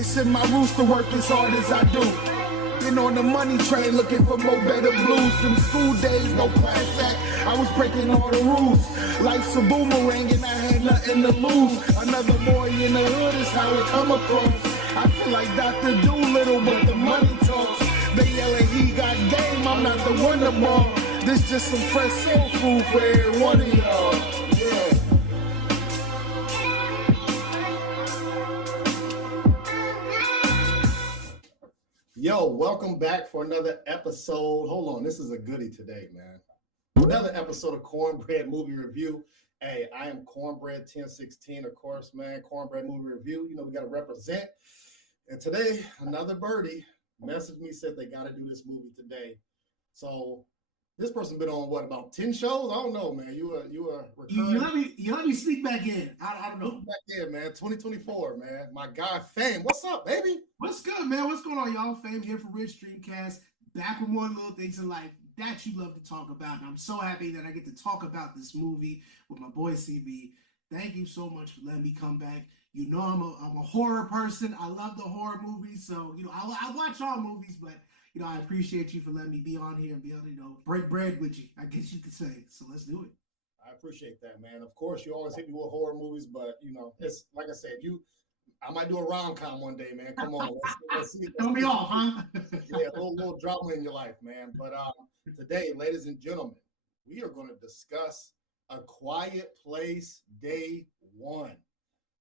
It's in my roots to work as hard as I do. Been on the money train looking for more better blues. Them school days, no class act, I was breaking all the rules. Life's a boomerang and I had nothing to lose. Another boy in the hood is how it come across. I feel like Dr. Doolittle, but the money talks. They yelling he got game, I'm not the wonder ball. This just some fresh soul food for every one of y'all. Yeah. Yo, welcome back for another episode. Hold on, this is a goodie today, man. Another episode of Cornbread Movie Review. Hey, I am Cornbread 1016, of course, man. Cornbread Movie Review. You know, we got to represent. And today, another birdie messaged me, said they got to do this movie today. So this person been on what, about 10 shows? I don't know, man. You are recurring. You let me sneak back in. I don't know. Sneak back in, man. 2024, man. My guy Fame. What's up, baby? What's good, man? What's going on, y'all? Fame here for Rich Dreamcast. Back with more little things in life that you love to talk about. And I'm so happy that I get to talk about this movie with my boy CB. Thank you so much for letting me come back. You know I'm a horror person. I love the horror movies. So, you know, I watch all movies, but you know, I appreciate you for letting me be on here and be able to, you know, break bread with you, I guess you could say. So let's do it. I appreciate that, man. Of course, you always hit me with horror movies, but, you know, it's like I said, I might do a rom-com one day, man. Come on. Let's see. Don't be off, huh? Yeah, a little drama in your life, man. But today, ladies and gentlemen, we are going to discuss A Quiet Place Day 1.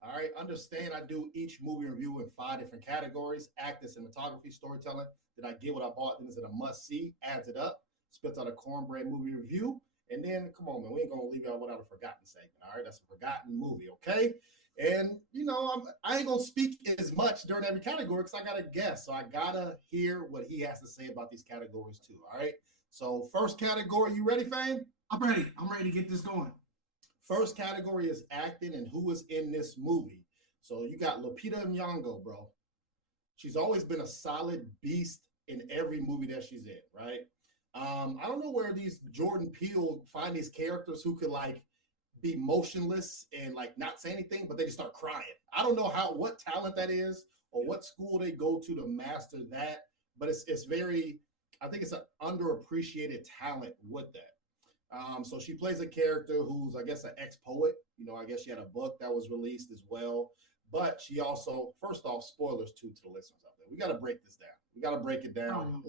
All right, understand I do each movie review in 5 different categories: acting, cinematography, storytelling. Did I get what I bought? Then is it a must-see? Adds it up, spits out a Cornbread movie review. And then, come on, man, we ain't going to leave y'all without a forgotten segment, all right? That's a forgotten movie, okay? And, you know, I ain't going to speak as much during every category because I got to guess. So I got to hear what he has to say about these categories too, all right? So first category, you ready, Fame? I'm ready. I'm ready to get this going. First category is acting and who is in this movie. So you got Lupita Nyong'o, bro. She's always been a solid beast in every movie that she's in, right? I don't know where these Jordan Peele find these characters who could like be motionless and like not say anything, but they just start crying. I don't know what talent that is or what school they go to master that, but it's very, I think it's an underappreciated talent with that. So she plays a character who's, I guess, an ex-poet. You know, I guess she had a book that was released as well. But she also, first off, spoilers too to the listeners out there. We got to break this down. We got to break it down.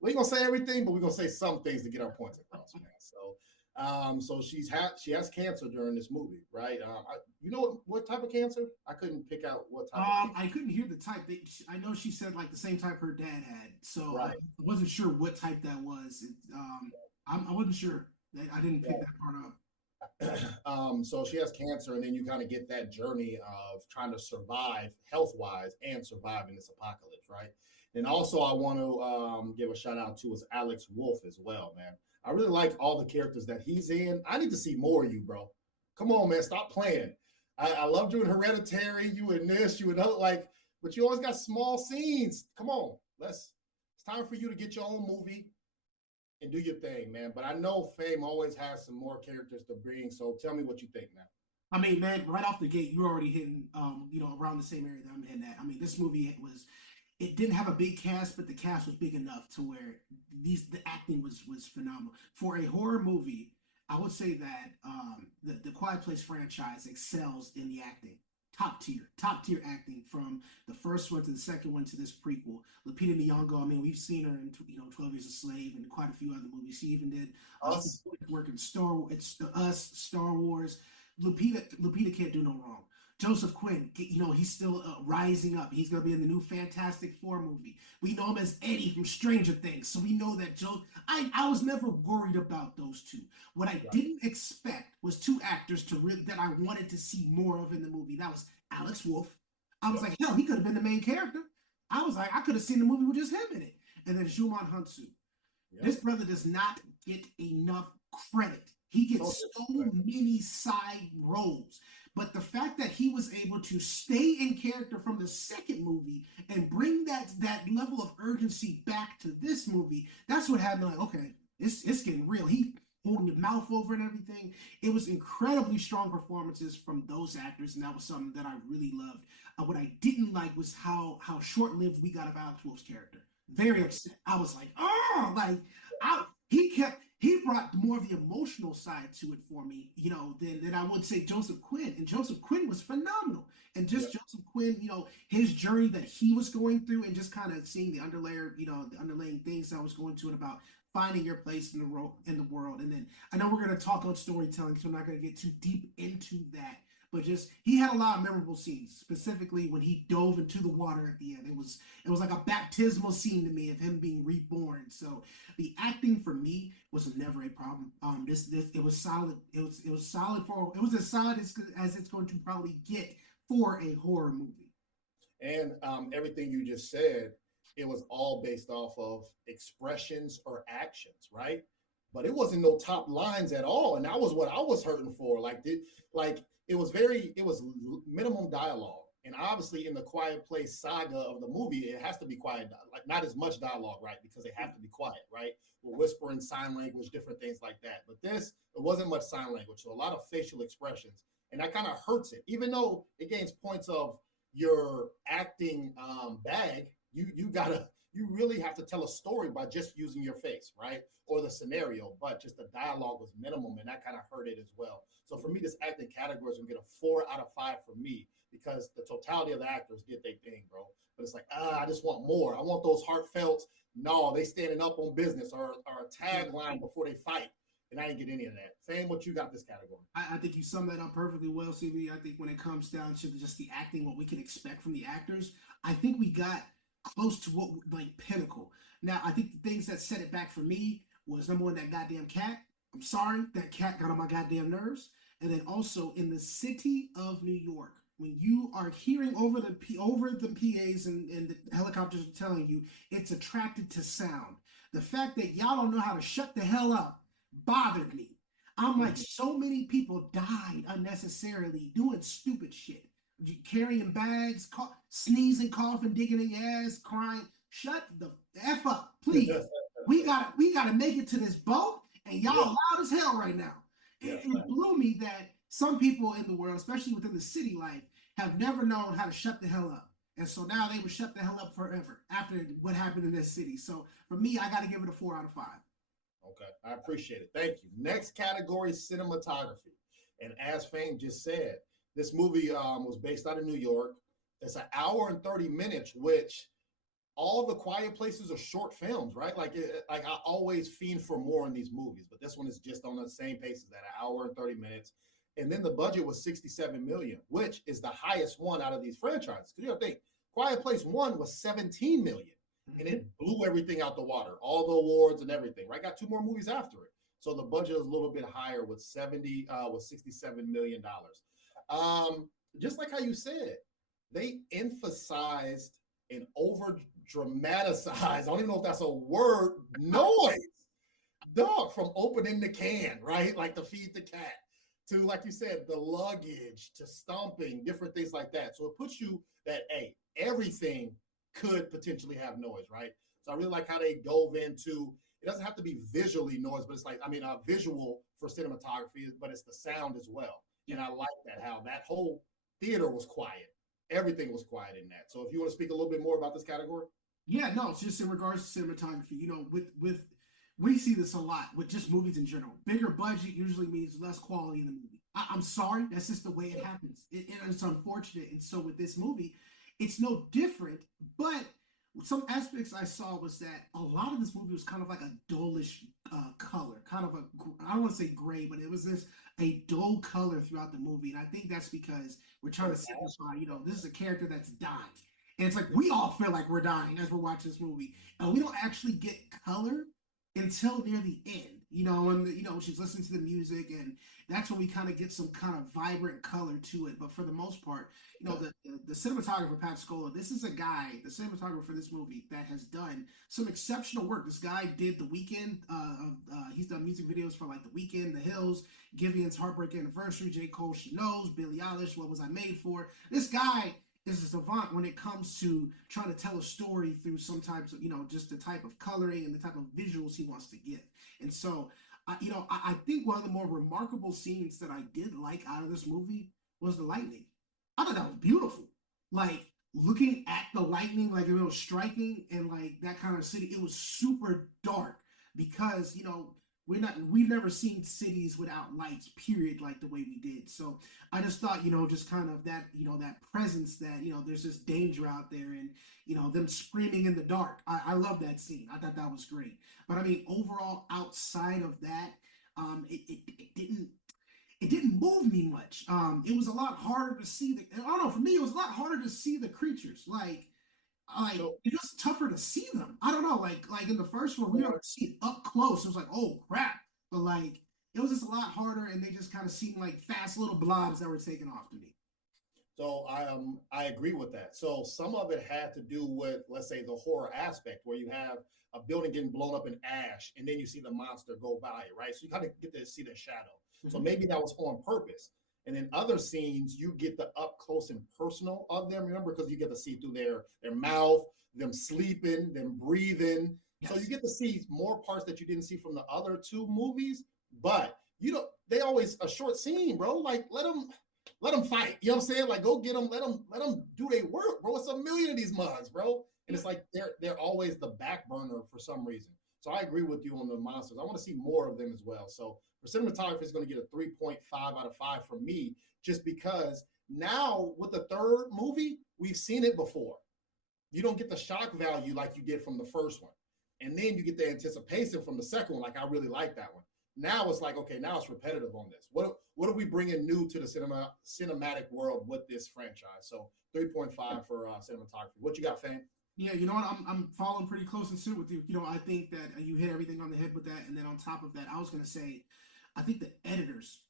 We ain't gonna say everything, but we're gonna say some things to get our points across, man. So she has cancer during this movie, right? You know what type of cancer? I couldn't pick out what type. I couldn't hear the type. I know she said like the same type her dad had, so right. I wasn't sure what type that was. I wasn't sure. I didn't pick that part up. So she has cancer, and then you kind of get that journey of trying to survive health-wise and survive in this apocalypse, right? And also, I want to give a shout out to is Alex Wolff as well, man. I really like all the characters that he's in. I need to see more of you, bro. Come on, man, stop playing. I loved you in Hereditary, you in this, you in other, like, but you always got small scenes. Come on, it's time for you to get your own movie and do your thing, man. But I know Fame always has some more characters to bring, so tell me what you think, man. I mean, man, right off the gate, you're already hitting, you know, around the same area that I'm hitting at. I mean, this movie it didn't have a big cast, but the cast was big enough to where the acting was phenomenal. For a horror movie, I would say that the Quiet Place franchise excels in the acting. Top tier acting from the first one to the second one to this prequel. Lupita Nyong'o, I mean, we've seen her in 12 Years a Slave and quite a few other movies. She even did work in Star Wars. Lupita can't do no wrong. Joseph Quinn, you know, he's still rising up. He's going to be in the new Fantastic Four movie. We know him as Eddie from Stranger Things, so we know that Joe. I was never worried about those two. What I didn't expect was two actors that I wanted to see more of in the movie. That was Alex Wolff. I was like, hell, he could have been the main character. I was like, I could have seen the movie with just him in it. And then Juman Hounsou. This brother does not get enough credit. He gets so many side roles. But the fact that he was able to stay in character from the second movie and bring that level of urgency back to this movie, that's what had me like, okay, it's getting real. holding your mouth over and everything. It was incredibly strong performances from those actors, and that was something that I really loved. What I didn't like was how short lived we got of Alex Wolff's character. Very upset. I was like, oh, like he brought more of the emotional side to it for me, than I would say Joseph Quinn. And Joseph Quinn was phenomenal. And just Joseph Quinn, his journey that he was going through, and just kind of seeing the the underlying things that was going to it about finding your place in the world. And then I know we're going to talk on storytelling, so I'm not going to get too deep into that. But just he had a lot of memorable scenes, specifically when he dove into the water at the end. It was like a baptismal scene to me of him being reborn. So the acting for me was never a problem. This it was solid. It was solid as solid as it's going to probably get for a horror movie. And everything you just said, it was all based off of expressions or actions, right? But it wasn't no top lines at all, and that was what I was hurting for. It was minimum dialogue, and obviously in the Quiet Place saga of the movie, it has to be quiet, like not as much dialogue, right? Because they have to be quiet, right? We're whispering, sign language, different things like that. But this, it wasn't much sign language, so a lot of facial expressions, and that kind of hurts it. Even though it gains points of your acting bag, you really have to tell a story by just using your face, right? Or the scenario, but just the dialogue was minimum, and that kind of hurt it as well. So for me, this acting category is gonna get a 4 out of 5 for me because the totality of the actors did their thing, bro. But it's like, I just want more. I want those heartfelt, no, they standing up on business or a tagline before they fight. And I didn't get any of that. Fame, what you got this category? I think you summed that up perfectly well, CB. I think when it comes down to just the acting, what we can expect from the actors, I think we got close to what like pinnacle. Now, I think the things that set it back for me was number one, that goddamn cat. I'm sorry, that cat got on my goddamn nerves. And then also in the city of New York, when you are hearing over the PAs and the helicopters are telling you it's attracted to sound. The fact that y'all don't know how to shut the hell up bothered me. I'm like, so many people died unnecessarily doing stupid shit, carrying bags, sneezing, coughing, digging in your ass, crying. Shut the f up, please. we gotta make it to this boat, and y'all loud as hell right now. It blew me that some people in the world, especially within the city life, have never known how to shut the hell up. And so now they would shut the hell up forever after what happened in this city. So for me, I got to give it a 4 out of 5. Okay, I appreciate it. Thank you. Next category, cinematography. And as Fame just said, this movie was based out of New York. It's an hour and 30 minutes, which all the Quiet Places are short films, right? Like I always fiend for more in these movies, but this one is just on the same pace as that, an hour and 30 minutes. And then the budget was 67 million, which is the highest one out of these franchises. Because you gotta think, Quiet Place 1 was 17 million, and it blew everything out the water, all the awards and everything, right? Got 2 more movies after it. So the budget is a little bit higher with 67 million dollars. Just like how you said, they emphasized and over dramatized, I don't even know if that's a word, noise. Dog, from opening the can, right? Like to feed the cat, to, like you said, the luggage, to stomping, different things like that. So it puts you that, hey, everything could potentially have noise, right? So I really like how they dove into, it doesn't have to be visually noise, but it's like, visual for cinematography, but it's the sound as well. And I like that, how that whole theater was quiet. Everything was quiet in that. So if you want to speak a little bit more about this category. Yeah, no, it's just in regards to cinematography. With we see this a lot with just movies in general. Bigger budget usually means less quality in the movie. I'm sorry, that's just the way it happens. It's unfortunate. And so with this movie, it's no different. But some aspects I saw was that a lot of this movie was kind of like a dullish color, kind of I don't want to say gray, but it was a dull color throughout the movie. And I think that's because we're trying to signify, this is a character that's dying. And it's like we all feel like we're dying as we're watching this movie. And we don't actually get color until near the end, and she's listening to the music, and that's when we kind of get some kind of vibrant color to it. But for the most part, the cinematographer, Pat Scola, this is a guy, the cinematographer for this movie, that has done some exceptional work. This guy did The Weeknd. He's done music videos for like The Weeknd, The Hills, Giveon's Heartbreak Anniversary, J. Cole, She Knows, Billie Eilish, What Was I Made For? This guy is a savant when it comes to trying to tell a story through some types of, just the type of coloring and the type of visuals he wants to give. And so I think one of the more remarkable scenes that I did like out of this movie was the lightning. I thought that was beautiful. Like looking at the lightning, like it was striking, and like that kind of city, it was super dark because we've never seen cities without lights, period, like the way we did. So I just thought, just kind of that, that presence that, there's this danger out there and, them screaming in the dark. I love that scene. I thought that was great. But I mean, overall, outside of that, it didn't move me much. It was a lot harder to see I don't know, for me, it was a lot harder to see the creatures. Like So, it's just tougher to see them. I don't know, like in the first one, we were able to see it up close. It was like, oh crap. But like it was just a lot harder, and they just kind of seemed like fast little blobs that were taken off to me. so I agree with that. So some of it had to do with, let's say, the horror aspect, where you have a building getting blown up in ash, and then you see the monster go by it, right? So you kind of get to see the shadow. So Mhm. maybe that was on purpose. And in other scenes, you get the up close and personal of them. Remember, because you get to see through their mouth, them sleeping, them breathing. So you Yes. get to see more parts that you didn't see from the other two movies. But you know, they always a short scene, bro. Like let them fight. You know what I'm saying? Like go get them, let them do their work, bro. It's a million of these mugs, bro. And Yeah. it's like they're always the back burner for some reason. So I agree with you on the monsters. I want to see more of them as well. So for cinematography, it's going to get a 3.5 out of 5 from me, just because now with the third movie, we've seen it before. You don't get the shock value like you did from the first one. And then you get the anticipation from the second one. Like, I really like that one. Now it's like, okay, now it's repetitive on this. What are we bringing new to the cinematic world with this franchise? So 3.5 for cinematography. What you got, fam? Yeah, you know what? I'm following pretty close in suit with you. I think that you hit everything on the head with that, and then on top of that, I was gonna say, I think the editors,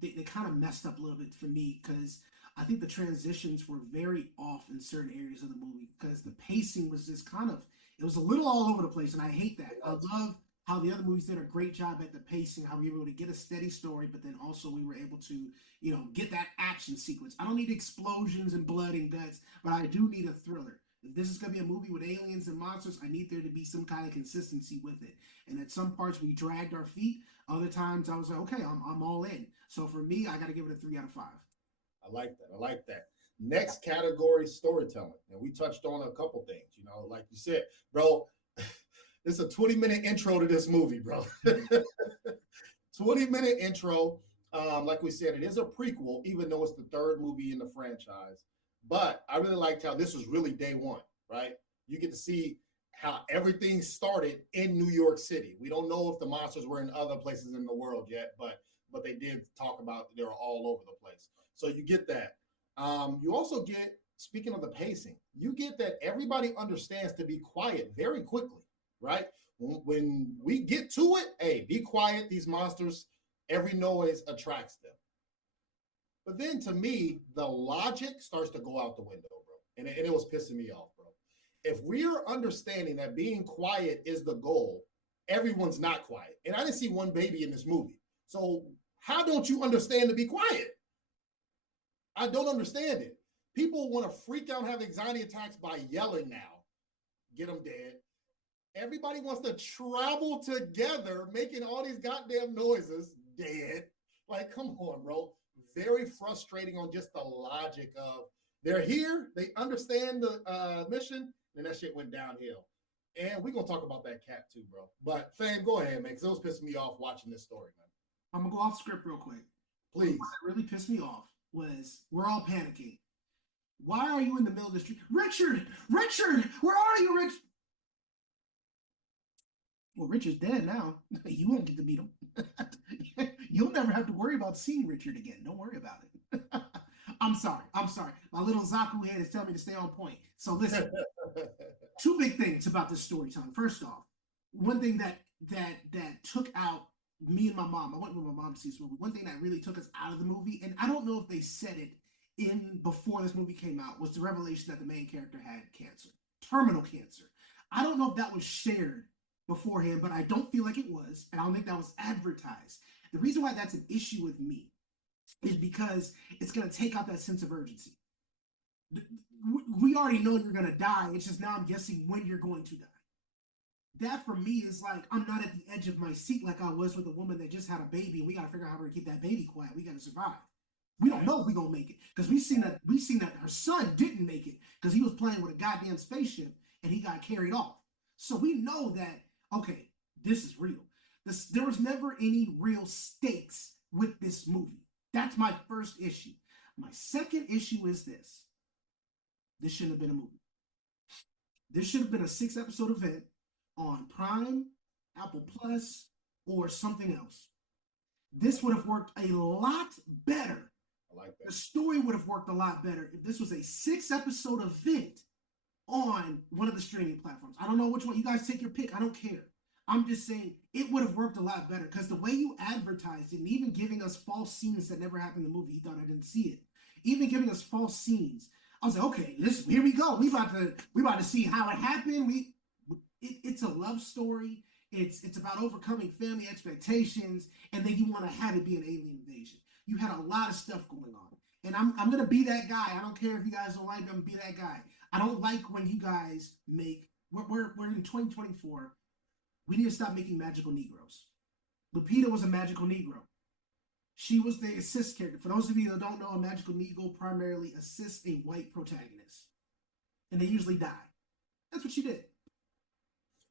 they kind of messed up a little bit for me because I think the transitions were very off in certain areas of the movie because the pacing was just it was a little all over the place, and I hate that. I love how the other movies did a great job at the pacing, how we were able to get a steady story, but then also we were able to, get that action sequence. I don't need explosions and blood and guts, but I do need a thriller. If this is going to be a movie with aliens and monsters, I need there to be some kind of consistency with it. And at some parts, we dragged our feet. Other times, I was like, okay, I'm all in. So for me, I got to give it a 3 out of 5. I like that. I like that. Next category, storytelling. And we touched on a couple things, like you said, bro. It's a 20-minute intro to this movie, bro. 20-minute intro. Like we said, it is a prequel, even though it's the third movie in the franchise. But I really liked how this was really day one, right? You get to see how everything started in New York City. We don't know if the monsters were in other places in the world yet, but they did talk about they were all over the place. So you get that. You also get, speaking of the pacing, you get that everybody understands to be quiet very quickly, right? When we get to it, hey, be quiet. These monsters, every noise attracts them. But then to me, the logic starts to go out the window, bro. And it was pissing me off, bro. If we are understanding that being quiet is the goal, everyone's not quiet. And I didn't see one baby in this movie. So how don't you understand to be quiet? I don't understand it. People want to freak out and have anxiety attacks by yelling now. Get them dead. Everybody wants to travel together, making all these goddamn noises, dead. Like, come on, bro. Very frustrating on just the logic of they're here, they understand the mission, and that shit went downhill. And we're gonna talk about that cat too, bro. But fam, go ahead, man, because it was pissing me off watching this story, man. I'm going to go off script real quick. Please. What really pissed me off was we're all panicking. Why are you in the middle of the street? Richard! Richard! Where are you, Rich? Well, Richard's dead now. You won't get to meet him. You'll never have to worry about seeing Richard again. Don't worry about it. I'm sorry. I'm sorry. My little Zaku head is telling me to stay on point. So listen, two big things about this storytelling. First off, one thing that took out me and my mom. I went with my mom to see this movie. One thing that really took us out of the movie, and I don't know if they said it in before this movie came out, was the revelation that the main character had cancer, terminal cancer. I don't know if that was shared beforehand, but I don't feel like it was, and I don't think that was advertised. The reason why that's an issue with me is because it's going to take out that sense of urgency. We already know you're going to die. It's just now I'm guessing when you're going to die. that for me is like I'm not at the edge of my seat like I was with a woman that just had a baby, and we got to figure out how we're gonna keep that baby quiet. We got to survive. We don't know if we're gonna make it because we seen that her son didn't make it because he was playing with a goddamn spaceship and he got carried off. So we know that okay, this is real. There was never any real stakes with this movie. That's my first issue. My second issue is this. This shouldn't have been a movie. This should have been a 6-episode event on Prime, Apple Plus, or something else. This would have worked a lot better. I like that. The story would have worked a lot better if this was a 6-episode event on one of the streaming platforms. I don't know which one. You guys take your pick. I don't care. I'm just saying it would have worked a lot better because the way you advertised it and even giving us false scenes that never happened in the movie, he thought I didn't see it. Even giving us false scenes. I was like, okay, here we go. We about to see how it happened. It's a love story. It's about overcoming family expectations, and then you want to have it be an alien invasion. You had a lot of stuff going on, and I'm gonna be that guy. I don't care if you guys don't like me. I'm gonna be that guy. I don't like when you guys make. We're in 2024. We need to stop making magical Negroes. Lupita was a magical Negro. She was the assist character. For those of you that don't know, a magical Negro primarily assists a white protagonist, and they usually die. That's what she did.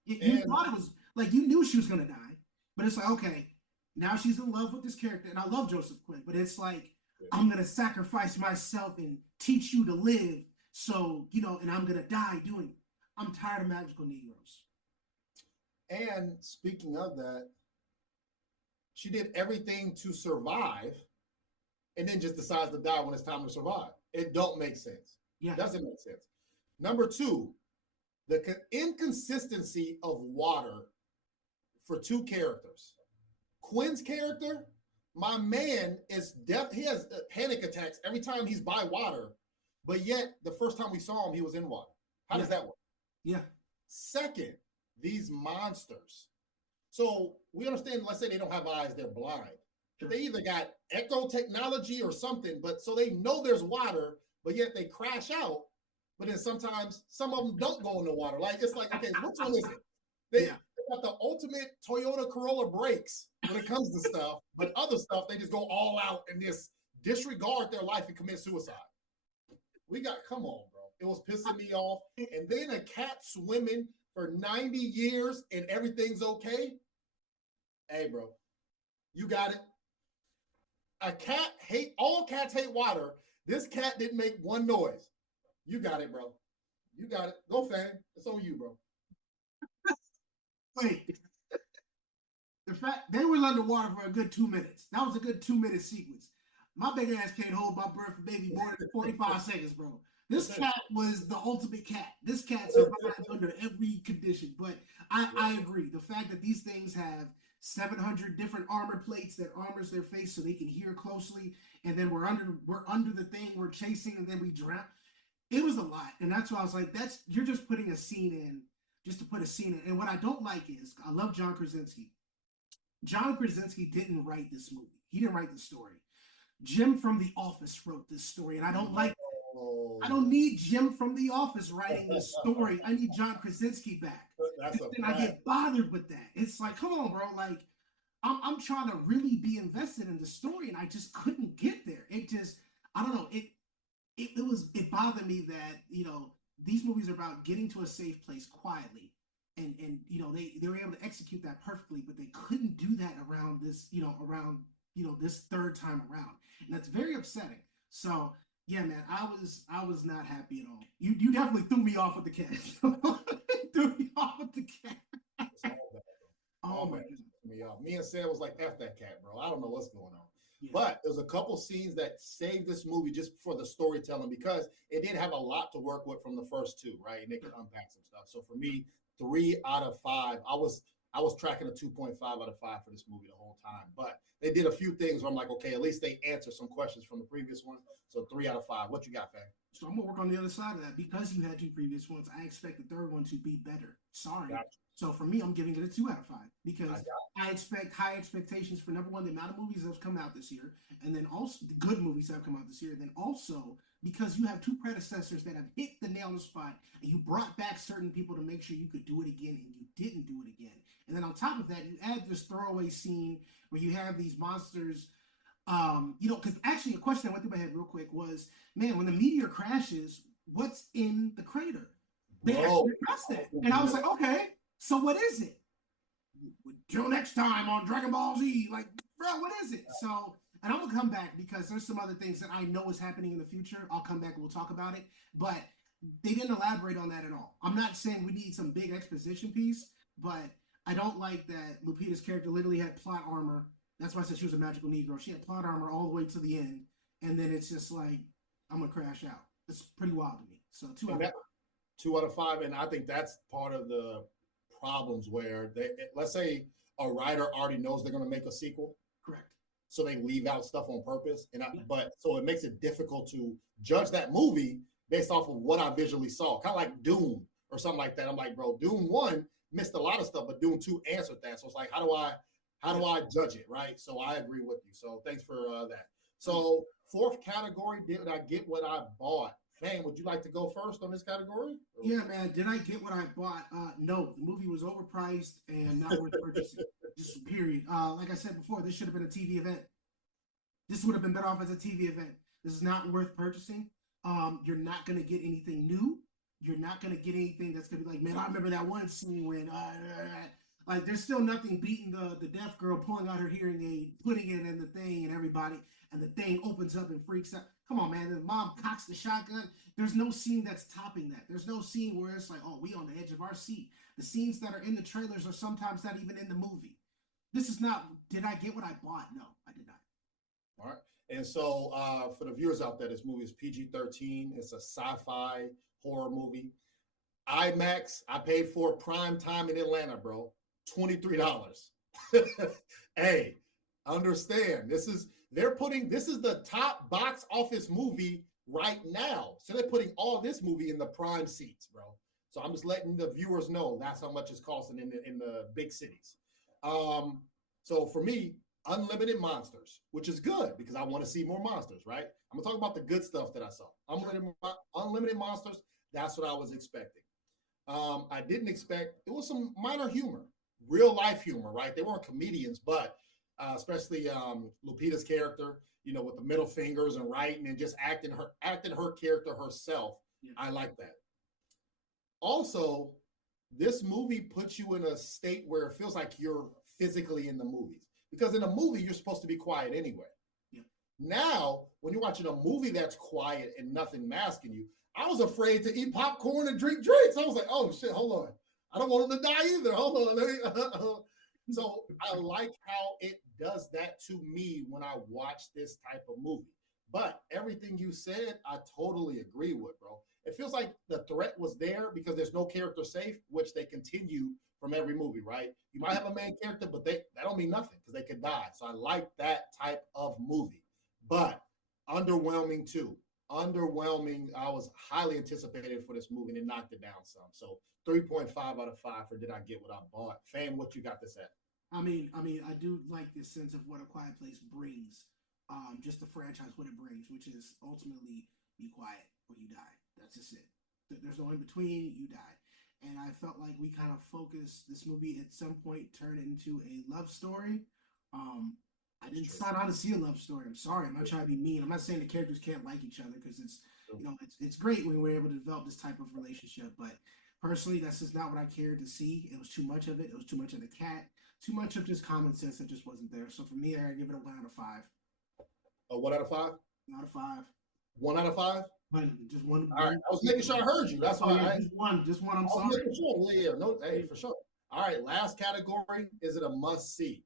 You thought it was like you knew she was gonna die, but it's like okay, now she's in love with this character, and I love Joseph Quinn, but it's like I'm gonna sacrifice myself and teach you to live, so and I'm gonna die doing it. I'm tired of magical Negroes. And speaking of that, she did everything to survive and then just decides to die when it's time to survive. It don't make sense. Yeah. It doesn't make sense. Number two, the inconsistency of water for two characters. Quinn's character, my man is deaf. He has panic attacks every time he's by water, but yet the first time we saw him, he was in water. How does that work? Yeah. Second, these monsters. So we understand, let's say they don't have eyes, they're blind. Sure. They either got echo technology or something, but so they know there's water, but yet they crash out. But then sometimes some of them don't go in the water. Like it's like, okay, which one is it? They got the ultimate Toyota Corolla brakes when it comes to stuff, but other stuff, they just go all out and just disregard their life and commit suicide. Come on, bro. It was pissing me off. And then a cat swimming for 90 years and everything's okay. Hey, bro, you got it. All cats hate water. This cat didn't make one noise. You got it, bro. You got it. Go, fan. It's on you, bro. Wait. The fact they were underwater for a good 2 minutes. That was a good 2-minute sequence. My big ass can't hold my breath for maybe more than 45 seconds, bro. This cat was the ultimate cat. This cat survived under every condition. But I agree. The fact that these things have 700 different armor plates that armors their face so they can hear closely, and then we're under the thing we're chasing, and then we drown. It was a lot, and that's why I was like, you're just putting a scene in just to put a scene in. And what I don't like is I love John Krasinski. John Krasinski didn't write this movie. He didn't write the story. Jim from The Office wrote this story, and I don't like that. I don't need Jim from The Office writing this story. I need John Krasinski back. And I get bothered with that. It's like, come on, bro. Like, I'm trying to really be invested in the story, and I just couldn't get there. It just, I don't know. It bothered me that, these movies are about getting to a safe place quietly. And they were able to execute that perfectly, but they couldn't do that around this, this third time around. And that's very upsetting. So yeah, man, I was not happy at all. You definitely threw me off with the cat. Threw me off with the cat. Oh my God. Me and Sam was like, F that cat, bro. I don't know what's going on. Yeah. But there's a couple scenes that saved this movie just for the storytelling because it did have a lot to work with from the first two, right? And they could unpack some stuff. So for me, 3 out of 5. I was tracking a 2.5 out of 5 for this movie the whole time. But they did a few things where I'm like, okay, at least they answered some questions from the previous one. So 3 out of 5. What you got, fam? So I'm gonna work on the other side of that. Because you had two previous ones, I expect the third one to be better. Sorry. Gotcha. So for me, I'm giving it a 2 out of 5 because I I expect high expectations for number one, the amount of movies that have come out this year, and then also the good movies that have come out this year, and then also because you have two predecessors that have hit the nail on the spot, and you brought back certain people to make sure you could do it again, and you didn't do it again. And then on top of that, you add this throwaway scene where you have these monsters. Because actually a question that went through my head real quick was, man, when the meteor crashes, what's in the crater? They actually addressed that. And I was like, okay, so what is it? Till next time on Dragon Ball Z. Like, bro, what is it? So, and I'm gonna come back because there's some other things that I know is happening in the future. I'll come back and we'll talk about it. But they didn't elaborate on that at all. I'm not saying we need some big exposition piece, but I don't like that Lupita's character literally had plot armor. That's why I said she was a magical Negro. She had plot armor all the way to the end, and then it's just like, I'm gonna crash out. It's pretty wild to me. So 2 out of 5. 2 out of 5, and I think that's part of the problems where let's say a writer already knows they're going to make a sequel. Correct. So they leave out stuff on purpose, but so it makes it difficult to judge that movie based off of what I visually saw. Kind of like Dune or something like that. I'm like, bro, Dune 1 missed a lot of stuff, but Dune 2 answered that. So it's like, how do I judge it, right? So I agree with you. So thanks for that. So 4th category, did I get what I bought? Fame, would you like to go first on this category? Yeah, man. Did I get what I bought? No, the movie was overpriced and not worth purchasing. Just period. Like I said before, this should have been a TV event. This would have been better off as a TV event. This is not worth purchasing. You're not gonna get anything new. You're not gonna get anything that's gonna be like, man, I remember that one scene when like there's still nothing beating the deaf girl pulling out her hearing aid, putting it in the thing, and everybody, and the thing opens up and freaks out. Come on, man. The mom cocks the shotgun. There's no scene that's topping that. There's no scene where it's like, oh, we on the edge of our seat. The scenes that are in the trailers are sometimes not even in the movie. This is not, did I get what I bought? No, I did not. All right. And so for the viewers out there, this movie is PG-13. It's a sci-fi horror movie. IMAX, I paid for prime time in Atlanta, bro. $23. Hey, understand, this is the top box office movie right now. So they're putting all this movie in the prime seats, bro. So I'm just letting the viewers know that's how much it's costing in the big cities. So for me, unlimited monsters, which is good because I want to see more monsters, right? I'm gonna talk about the good stuff that I saw. Unlimited monsters, that's what I was expecting. I didn't expect, it was some minor humor, real life humor, right? They weren't comedians, but especially Lupita's character, with the middle fingers and writing and just acting her character herself. Yeah. I like that. Also, this movie puts you in a state where it feels like you're physically in the movies, because in a movie you're supposed to be quiet anyway. Yeah. Now, when you're watching a movie that's quiet and nothing masking you, I was afraid to eat popcorn and drink drinks. I was like, oh shit, hold on. I don't want him to die either. Hold on. So I like how it does that to me when I watch this type of movie. But everything you said, I totally agree with, bro. It feels like the threat was there because there's no character safe, which they continue from every movie, right? You might have a main character, but that don't mean nothing because they could die. So I like that type of movie. But underwhelming too. Underwhelming. I was highly anticipated for this movie and it knocked it down some. So 3.5 out of 5 for did I get what I bought. Fame, what you got this at? I mean, I do like this sense of what A Quiet Place brings. Just the franchise, what it brings, which is ultimately be quiet or you die. That's just it. There's no in between. You die. And I felt like we kind of focused this movie at some point turned into a love story. I didn't sign on to see a love story. I'm sorry. I'm not trying to be mean. I'm not saying the characters can't like each other because it's great when we're able to develop this type of relationship. But personally, that's just not what I cared to see. It was too much of it. It was too much of the cat. Too much of just common sense that just wasn't there. So for me, I give it a 1 out of 5. A 1 out of 5? 1 out of 5. 1 out of 5? Just one. All right, I was making sure I heard you. That's why. Just one. I'm sorry. Sure. Yeah. No, hey, for sure. All right, last category. Is it a must see?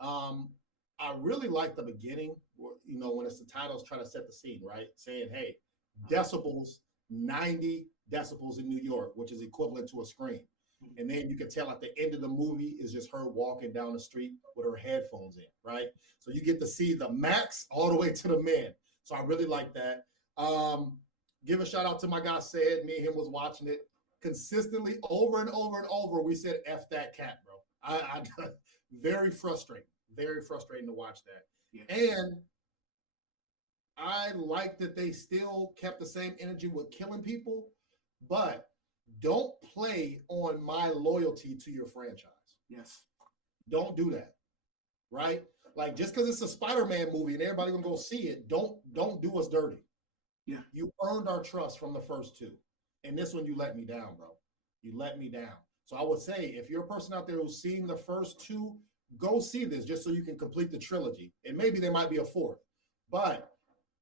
I really like the beginning. When it's the titles trying to set the scene, right? Saying, hey, decibels, 90 decibels in New York, which is equivalent to a scream. And then you can tell at the end of the movie is just her walking down the street with her headphones in, right? So you get to see the max all the way to the men. So I really like that. Give a shout out to my guy Said. Me and him was watching it consistently over and over and over. We said F that cat, bro. I very frustrating to watch that. Yeah. And I like that they still kept the same energy with killing people, but don't play on my loyalty to your franchise. Yes. Don't do that. Right? Like just because it's a Spider-Man movie and everybody gonna go see it, don't do us dirty. Yeah. You earned our trust from the first two. And this one you let me down, bro. You let me down. So I would say if you're a person out there who's seen the first two, go see this just so you can complete the trilogy. And maybe there might be a fourth. But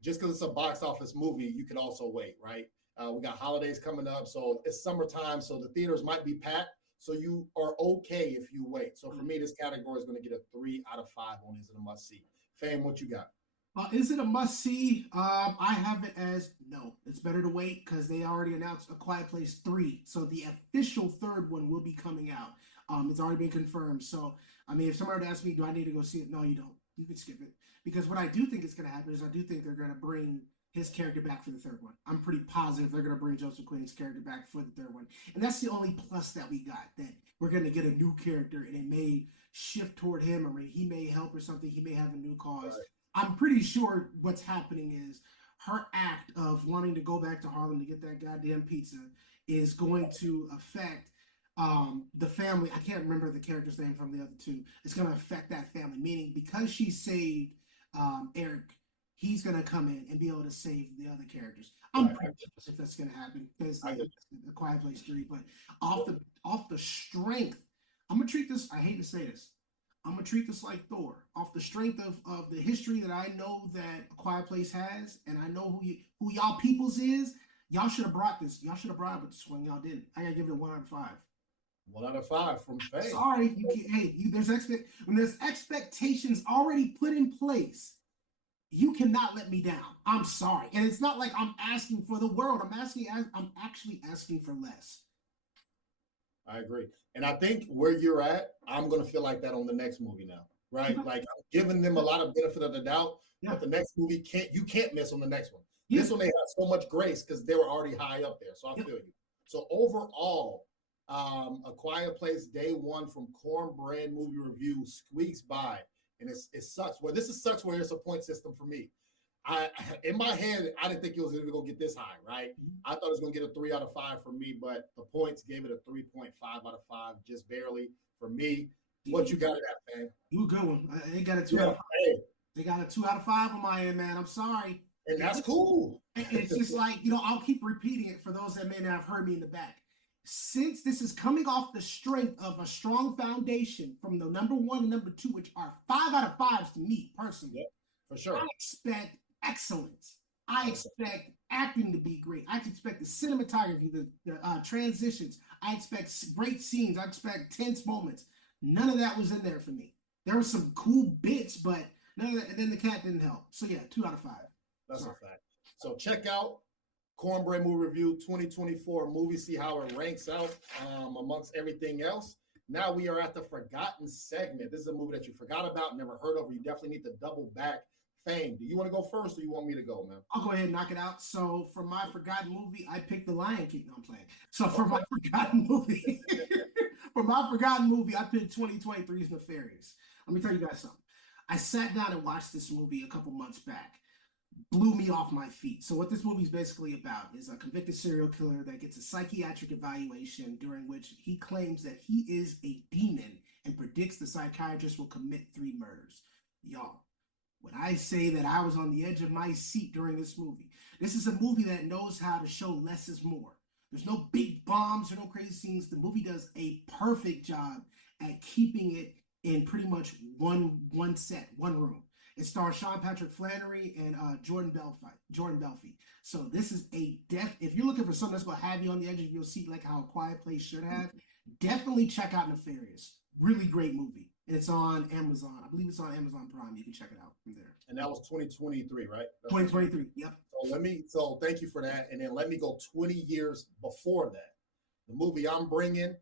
just because it's a box office movie, you can also wait, right? We got holidays coming up, so it's summertime, so the theaters might be packed. So you are okay if you wait. So for me, this category is going to get a 3 out of 5 on Is It a Must See? Fame, what you got? Is it a must see? I have it as no. It's better to wait because they already announced A Quiet Place 3. So the official third one will be coming out. It's already been confirmed. So, I mean, if somebody would ask me, do I need to go see it? No, you don't. You can skip it. Because what I do think is going to happen is I do think they're going to bring his character back for the third one. I'm pretty positive they're going to bring Joseph Quinn's character back for the third one. And that's the only plus that we got, that we're going to get a new character and it may shift toward him, or he may help or something. He may have a new cause. Right. I'm pretty sure what's happening is her act of wanting to go back to Harlem to get that goddamn pizza is going to affect the family. I can't remember the character's name from the other two. It's going to affect that family, meaning because she saved Eric, he's going to come in and be able to save the other characters. I'm pretty sure if that's going to happen because the Quiet Place 3. But off the strength, I'm going to treat this, I hate to say this, I'm going to treat this like Thor. Off the strength of the history that I know that A Quiet Place has, and I know who y'all peoples is, y'all should have brought this. Y'all should have brought it with this one. Y'all didn't. I got to give it a 1 out of 5. 1 out of 5 from Fame. Sorry, you can't. Hey, when there's expectations already put in place, you cannot let me down. I'm sorry, and it's not like I'm asking for the world. I'm actually asking for less. I agree, and I think where you're at, I'm gonna feel like that on the next movie now, right? Mm-hmm. Like I'm giving them a lot of benefit of the doubt, but the next movie you can't miss on the next one. Yeah. This one they had so much grace because they were already high up there. So I feel you. So overall, A Quiet Place Day 1 from Cornbread Movie Review squeaks by, and it sucks. Well, this sucks where it's a point system for me. In my head, I didn't think it was going to get this high, right? Mm-hmm. I thought it was going to get a 3 out of 5 for me, but the points gave it a 3.5 out of 5, just barely for me. What you got at that, man? You a good one. They got a 2 out of 5. Hey. They got a 2 out of 5 on my end, man. I'm sorry. And that's cool. It's just like, I'll keep repeating it for those that may not have heard me in the back. Since this is coming off the strength of a strong foundation from the number 1 and number 2, which are 5 out of 5s to me personally, for sure. I expect excellence. I expect acting to be great. I expect the cinematography, the transitions. I expect great scenes. I expect tense moments. None of that was in there for me. There were some cool bits, but none of that. And then the cat didn't help. So yeah, 2 out of 5. That's a fact. So check out Cornbread Movie Review 2024 movie. See how it ranks out amongst everything else. Now we are at the Forgotten segment. This is a movie that you forgot about, never heard of. You definitely need to double back. Fame. Do you want to go first or you want me to go, man? I'll go ahead and knock it out. So for my forgotten movie, I picked The Lion King. No, I'm playing. So for my forgotten movie, I picked 2023's Nefarious. Let me tell you guys something. I sat down and watched this movie a couple months back. Blew me off my feet. So what this movie is basically about is a convicted serial killer that gets a psychiatric evaluation during which he claims that he is a demon and predicts the psychiatrist will commit 3 murders. Y'all, when I say that I was on the edge of my seat during this is a movie that knows how to show less is more. There's no big bombs or no crazy scenes. The movie does a perfect job at keeping it in pretty much one set, one room. It stars Sean Patrick Flannery and Jordan Belfi. So this is if you're looking for something that's going to have you on the edge of your seat like how A Quiet Place should have, definitely check out Nefarious. Really great movie. And it's on Amazon. I believe it's on Amazon Prime. You can check it out from there. And that was 2023, right? That's 2023, yep. So thank you for that. And then let me go 20 years before that. The movie I'm bringing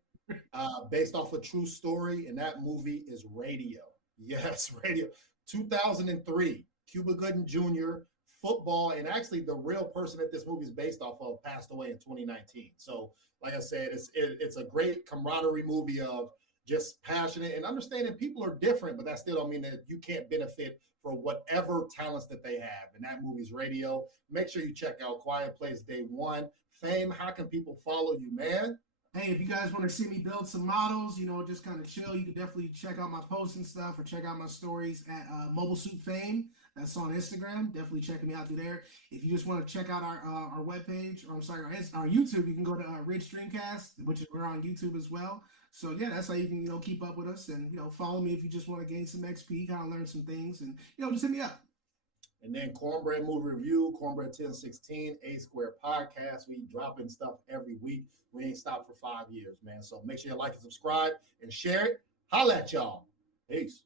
based off a true story, and that movie is Radio. Yes, Radio. 2003, Cuba Gooding Jr., football, and actually the real person that this movie is based off of passed away in 2019. So, like I said, it's a great camaraderie movie of just passionate and understanding people are different, but that still don't mean that you can't benefit for whatever talents that they have. And that movie's Radio. Make sure you check out Quiet Place Day One. Fame, how can people follow you, man? Hey, if you guys want to see me build some models, just kind of chill, you can definitely check out my posts and stuff, or check out my stories at Mobile Suit Fame. That's on Instagram. Definitely checking me out through there. If you just want to check out our webpage, or I'm sorry, our YouTube, you can go to Ridge Streamcast, which we're on YouTube as well. So yeah, that's how you can keep up with us, and follow me if you just want to gain some XP, kind of learn some things, and just hit me up. And then Cornbread Movie Review, Cornbread 1016, A Square Podcast. We dropping stuff every week. We ain't stopped for 5 years, man. So make sure you like and subscribe and share it. Holla at y'all. Peace.